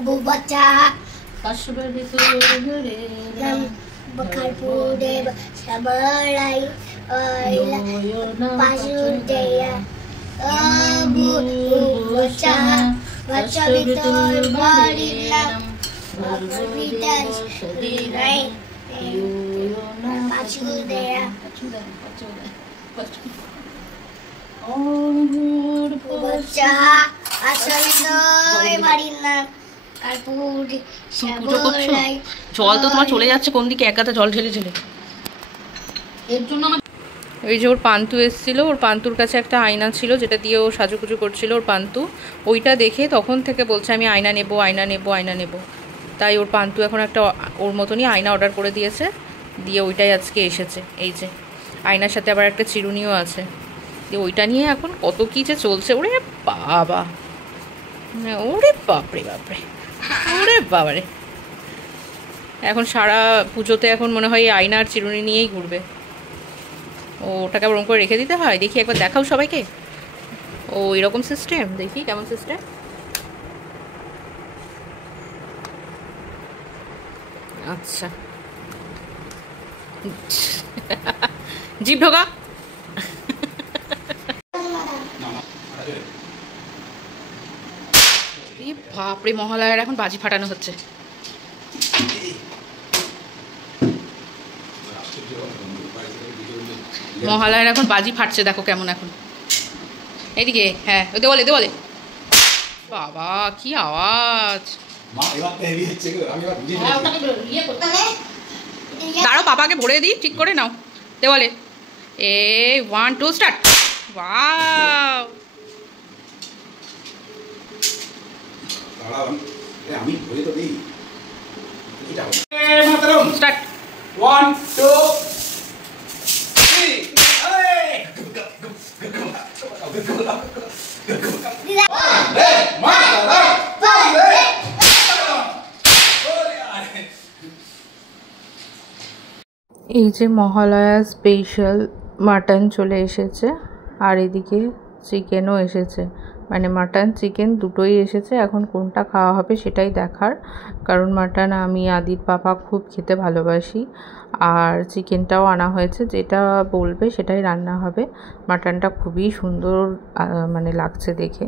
Bubacha Kashbaritu Bakarpudev Sabalai Pasudaya Bubacha Vachavitor Balilam Vidas Rai Pasudaya Bubacha Vachavitor Balilam জল তো তোমার চলে যাচ্ছে কোন দিকে একাতে জল ঢেলে ঢেলে এর জন্য ওই যে ওর পান্তু এসেছিল ওর পান্তুর কাছে একটা আয়না ছিল যেটা দিয়ে ও সাজুগুজু করছিল ওর পান্তু ওইটা দেখে তখন থেকে বলছে আমি আয়না নেব আয়না নেব আয়না নেব তাই ওর পান্তু এখন একটা ওর মতনই আয়না অর্ডার করে দিয়েছে দিয়ে ওইটাই আজকে এসেছে এই যে আয়নার সাথে আবার একটা চিরুনিও আছে দিয়ে ওইটা নিয়ে এখন কত কী যে চলছে ওরে বাবা ওরে বাপরে বাপরে ওরে বাবারে এখন সারা পুজোতে এখন মনে হয় আয়নার চিরুনি নিয়েই ঘুরবে ওটাকে ওরকম করে রেখে দিতে হয় দেখি একবার দেখাও সবাইকে ও এরকম সিস্টেম দেখি কেমন সিস্টেম আচ্ছা জিভ ঢোকা বাপরে মহালয়ার এখন বাজি ফাটানো হচ্ছে মহালয়ার এখন বাজি ফাটছে দেখো কেমন এখন এইদিকে হ্যাঁ দেওয়ালে দেওয়ালে বাবা কি আওয়াজ দাঁড়াও পাপাকে ভরে দিই ঠিক করে নাও দেওয়ালে 1 2 স্টার্ট ওয়াও আমি ভরে তো দিই স্টার্ট 1 2 এই যে মহালয়া স্পেশাল মাটন চলে এসেছে আর এদিকে চিকেনও এসেছে মানে মাটন চিকেন দুটোই এসেছে এখন কোনটা খাওয়া হবে সেটাই দেখার কারণ মাটন আমি আদির পাপা খুব খেতে ভালোবাসি আর চিকেনটাও আনা হয়েছে যেটা বলবে সেটাই রান্না হবে মাটনটা খুবই সুন্দর মানে লাগছে দেখে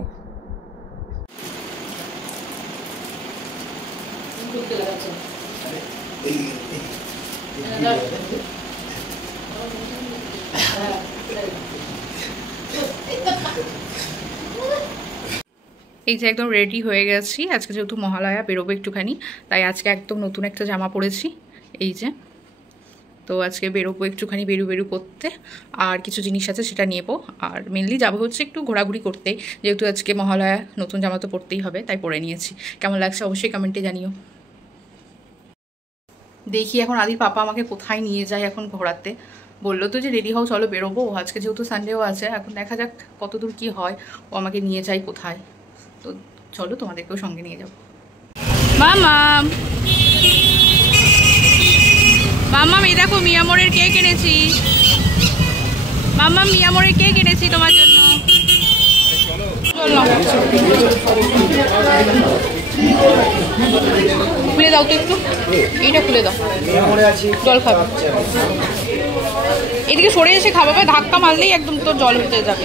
এই যে একদম রেডি হয়ে গেছি আজকে যেহেতু মহালয়া বেরোবো একটুখানি তাই আজকে একদম নতুন একটা জামা পরেছি এই যে তো আজকে বেরোবো একটুখানি বেরু করতে আর কিছু জিনিস আছে সেটা নেবো আর মেনলি যাবো হচ্ছে একটু ঘোরাঘুরি করতে যেহেতু আজকে মহালয়া নতুন জামা তো পরতেই হবে তাই পরে নিয়েছি কেমন লাগছে অবশ্যই কমেন্টে জানিও দেখি এখন আদির পাপা আমাকে কোথায় নিয়ে যায় এখন ঘোরাতে বললো তো যে রেডি হও চলো বেরোবো আজকে যেহেতু সানডেও আছে এখন দেখা যাক কতদূর কি হয় ও আমাকে নিয়ে যায় কোথায় তো চলো তোমাদেরকেও সঙ্গে নিয়ে যাবো মামাম মামাম এই দেখো মিয়ামোরের কেক এনেছি মামাম মিয়ামোরের কেক এনেছি তোমার জন্য খুলে দাও তো একটু এইটা খুলে দাও জল খাবে এদিকে সরে এসে খাবে ধাক্কা মারলেই একদম তোর জল হতে যাবে